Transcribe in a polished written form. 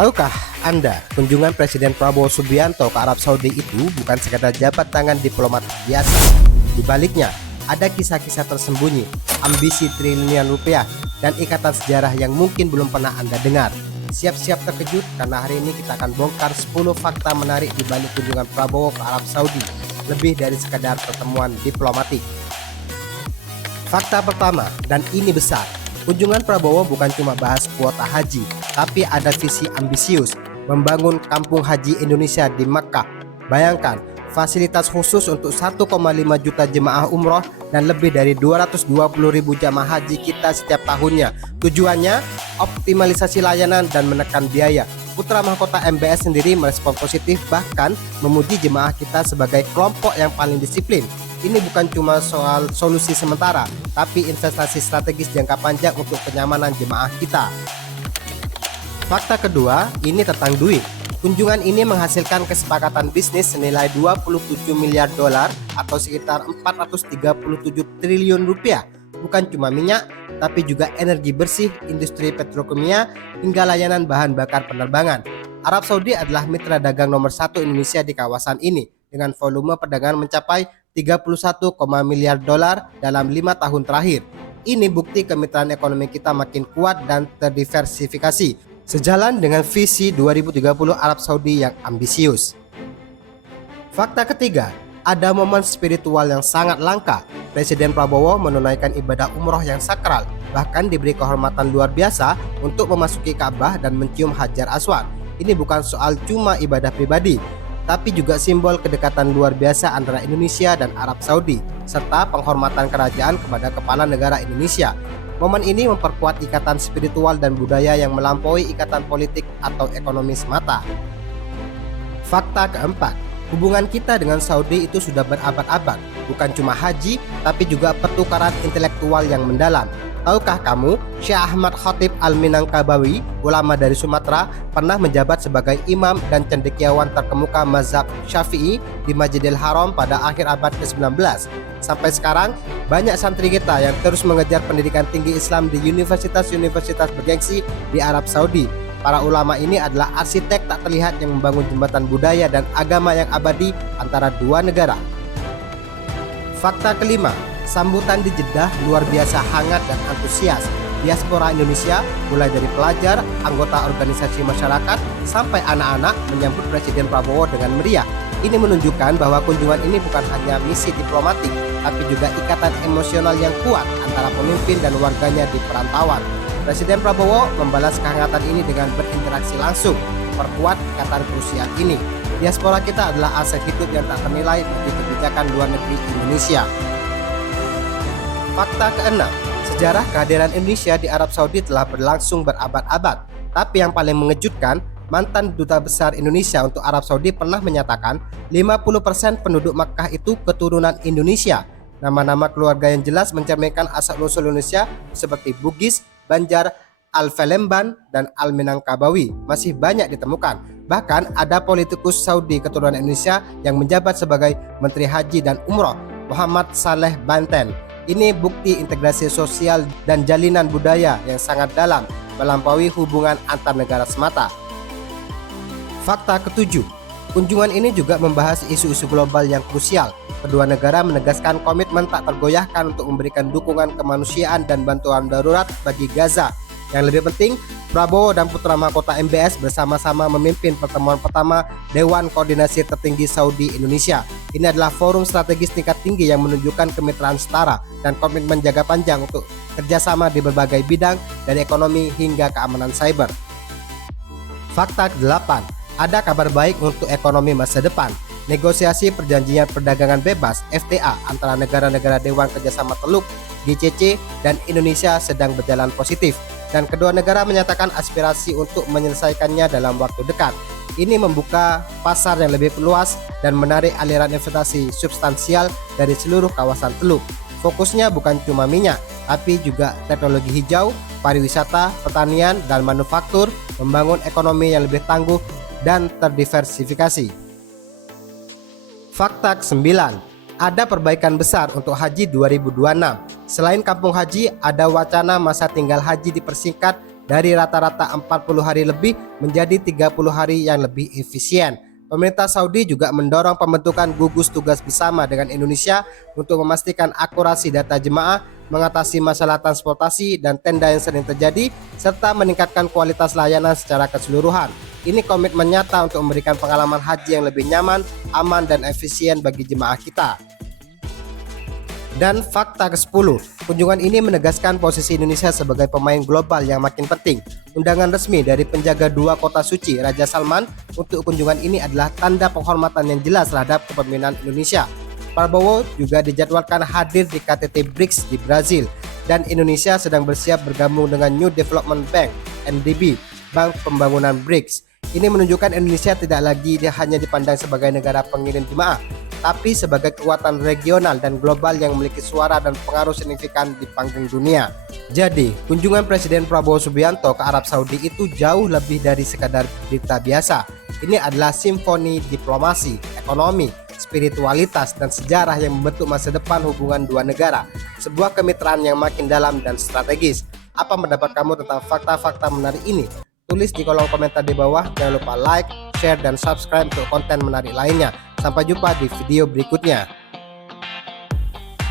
Tahukah Anda, kunjungan Presiden Prabowo Subianto ke Arab Saudi itu bukan sekadar jabat tangan diplomat biasa. Di baliknya, ada kisah-kisah tersembunyi, ambisi triliunan rupiah, dan ikatan sejarah yang mungkin belum pernah Anda dengar. Siap-siap terkejut karena hari ini kita akan bongkar 10 fakta menarik di balik kunjungan Prabowo ke Arab Saudi, lebih dari sekadar pertemuan diplomatik. Fakta pertama, dan ini besar. Kunjungan Prabowo bukan cuma bahas kuota haji, tapi ada visi ambisius membangun kampung haji Indonesia di Makkah. Bayangkan, fasilitas khusus untuk 1,5 juta jemaah umroh dan lebih dari 220.000 jemaah haji kita setiap tahunnya. Tujuannya, optimalisasi layanan dan menekan biaya. Putra Mahkota MBS sendiri merespon positif, bahkan memuji jemaah kita sebagai kelompok yang paling disiplin. Ini bukan cuma soal solusi sementara, tapi investasi strategis jangka panjang untuk kenyamanan jemaah kita. Fakta kedua, ini tentang duit. Kunjungan ini menghasilkan kesepakatan bisnis senilai 27 miliar dolar atau sekitar 437 triliun rupiah. Bukan cuma minyak, tapi juga energi bersih, industri petrokimia, hingga layanan bahan bakar penerbangan. Arab Saudi adalah mitra dagang nomor 1 Indonesia di kawasan ini, dengan volume perdagangan mencapai 31, miliar dolar dalam 5 tahun terakhir. Ini bukti kemitraan ekonomi kita makin kuat dan terdiversifikasi, sejalan dengan visi 2030 Arab Saudi yang ambisius. Fakta ketiga, ada momen spiritual yang sangat langka. Presiden Prabowo menunaikan ibadah umroh yang sakral, bahkan diberi kehormatan luar biasa untuk memasuki Ka'bah dan mencium Hajar Aswad. Ini bukan soal cuma ibadah pribadi, tapi juga simbol kedekatan luar biasa antara Indonesia dan Arab Saudi, serta penghormatan kerajaan kepada kepala negara Indonesia. Momen ini memperkuat ikatan spiritual dan budaya yang melampaui ikatan politik atau ekonomi semata. Fakta keempat, hubungan kita dengan Saudi itu sudah berabad-abad, bukan cuma haji, tapi juga pertukaran intelektual yang mendalam. Tahukah kamu, Syekh Ahmad Khatib Al-Minangkabawi, ulama dari Sumatera, pernah menjabat sebagai imam dan cendekiawan terkemuka mazhab Syafi'i di Masjidil Haram pada akhir abad ke-19. Sampai sekarang, banyak santri kita yang terus mengejar pendidikan tinggi Islam di universitas-universitas bergengsi di Arab Saudi. Para ulama ini adalah arsitek tak terlihat yang membangun jembatan budaya dan agama yang abadi antara dua negara. Fakta kelima, sambutan di Jeddah luar biasa hangat dan antusias. Diaspora Indonesia, mulai dari pelajar, anggota organisasi masyarakat, sampai anak-anak menyambut Presiden Prabowo dengan meriah. Ini menunjukkan bahwa kunjungan ini bukan hanya misi diplomatik, tapi juga ikatan emosional yang kuat antara pemimpin dan warganya di perantauan. Presiden Prabowo membalas kehangatan ini dengan berinteraksi langsung, memperkuat ikatan krusial ini. Diaspora kita adalah aset hidup yang tak ternilai bagi kebijakan luar negeri Indonesia. Fakta keenam, sejarah kehadiran Indonesia di Arab Saudi telah berlangsung berabad-abad. Tapi yang paling mengejutkan, mantan duta besar Indonesia untuk Arab Saudi pernah menyatakan 50% penduduk Makkah itu keturunan Indonesia. Nama-nama keluarga yang jelas mencerminkan asal-usul Indonesia seperti Bugis, Banjar, Al-Falemban, dan Al-Minangkabawi masih banyak ditemukan. Bahkan ada politikus Saudi keturunan Indonesia yang menjabat sebagai Menteri Haji dan Umroh, Muhammad Saleh Banten. Ini bukti integrasi sosial dan jalinan budaya yang sangat dalam, melampaui hubungan antar negara semata. Fakta ketujuh, kunjungan ini juga membahas isu-isu global yang krusial. Kedua negara menegaskan komitmen tak tergoyahkan untuk memberikan dukungan kemanusiaan dan bantuan darurat bagi Gaza. Yang lebih penting, Prabowo dan Putra Mahkota MBS bersama-sama memimpin pertemuan pertama Dewan Koordinasi Tertinggi Saudi Indonesia. Ini adalah forum strategis tingkat tinggi yang menunjukkan kemitraan setara dan komitmen jangka panjang untuk kerjasama di berbagai bidang, dari ekonomi hingga keamanan cyber. Fakta ke-8, ada kabar baik untuk ekonomi masa depan. Negosiasi perjanjian perdagangan bebas FTA antara negara-negara Dewan Kerjasama Teluk GCC dan Indonesia sedang berjalan positif, dan kedua negara menyatakan aspirasi untuk menyelesaikannya dalam waktu dekat. Ini membuka pasar yang lebih luas dan menarik aliran investasi substansial dari seluruh kawasan Teluk. Fokusnya bukan cuma minyak, tapi juga teknologi hijau, pariwisata, pertanian, dan manufaktur, membangun ekonomi yang lebih tangguh dan terdiversifikasi. Fakta ke-9, ada perbaikan besar untuk haji 2026. Selain kampung haji, ada wacana masa tinggal haji dipersingkat dari rata-rata 40 hari lebih menjadi 30 hari yang lebih efisien. Pemerintah Saudi juga mendorong pembentukan gugus tugas bersama dengan Indonesia untuk memastikan akurasi data jemaah, mengatasi masalah transportasi dan tenda yang sering terjadi, serta meningkatkan kualitas layanan secara keseluruhan. Ini komitmen nyata untuk memberikan pengalaman haji yang lebih nyaman, aman, dan efisien bagi jemaah kita. Dan fakta ke-10, kunjungan ini menegaskan posisi Indonesia sebagai pemain global yang makin penting. Undangan resmi dari penjaga dua kota suci, Raja Salman, untuk kunjungan ini adalah tanda penghormatan yang jelas terhadap kepemimpinan Indonesia. Prabowo juga dijadwalkan hadir di KTT BRICS di Brazil, dan Indonesia sedang bersiap bergabung dengan New Development Bank (NDB), Bank Pembangunan BRICS. Ini menunjukkan Indonesia tidak lagi hanya dipandang sebagai negara pengirim jemaah, tapi sebagai kekuatan regional dan global yang memiliki suara dan pengaruh signifikan di panggung dunia. Jadi, kunjungan Presiden Prabowo Subianto ke Arab Saudi itu jauh lebih dari sekadar berita biasa. Ini adalah simfoni diplomasi, ekonomi, spiritualitas, dan sejarah yang membentuk masa depan hubungan dua negara. Sebuah kemitraan yang makin dalam dan strategis. Apa pendapat kamu tentang fakta-fakta menarik ini? Tulis di kolom komentar di bawah. Jangan lupa like, share, dan subscribe untuk konten menarik lainnya. Sampai jumpa di video berikutnya.